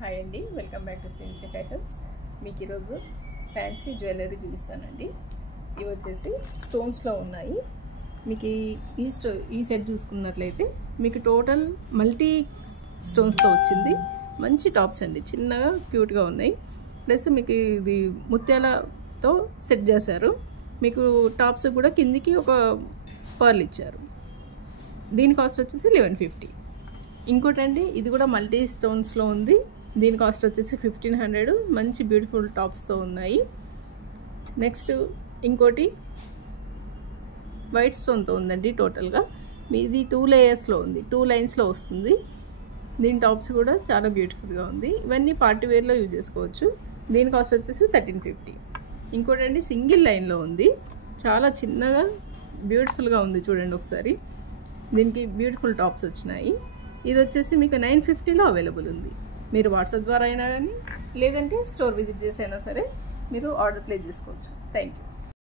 Hi అండి, welcome back to Srinitya fashions. మీకు ఈరోజు ఫ్యాన్సీ జ్యువెలరీ చూపిస్తానండి. ఇవి వచ్చేసి స్టోన్స్లో ఉన్నాయి. మీకు ఈ సెట్ చూసుకున్నట్లయితే మీకు టోటల్ మల్టీ స్టోన్స్తో వచ్చింది. మంచి టాప్స్ అండి, చిన్నగా క్యూట్గా ఉన్నాయి. ప్లస్ మీకు ఇది ముత్యాలతో సెట్ చేశారు. మీకు టాప్స్ కూడా కిందికి ఒక పర్ల్ ఇచ్చారు. దీని కాస్ట్ వచ్చేసి 1150. ఇంకోటండి, ఇది కూడా మల్టీ స్టోన్స్లో ఉంది. దీని కాస్ట్ వచ్చేసి 1500. మంచి బ్యూటిఫుల్ టాప్స్తో ఉన్నాయి. నెక్స్ట్ ఇంకోటి వైట్ స్టోన్తో ఉందండి. టోటల్గా ఇది 2 లేయర్స్లో ఉంది, 2 లైన్స్లో వస్తుంది. దీని టాప్స్ కూడా చాలా బ్యూటిఫుల్గా ఉంది. ఇవన్నీ పార్టీ వేర్లో యూజ్ చేసుకోవచ్చు. దీని కాస్ట్ వచ్చేసి 1350. ఇంకోటండి, సింగిల్ లైన్లో ఉంది, చాలా చిన్నగా బ్యూటిఫుల్గా ఉంది. చూడండి ఒకసారి, దీనికి బ్యూటిఫుల్ టాప్స్ వచ్చినాయి. ఇది వచ్చేసి మీకు 950లో అవైలబుల్ ఉంది. మీరు వాట్సాప్ ద్వారా అయినా కానీ లేదంటే స్టోర్ విజిట్ చేసి అయినా సరే మీరు ఆర్డర్ ప్లేస్ చేసుకోవచ్చు. Thank you.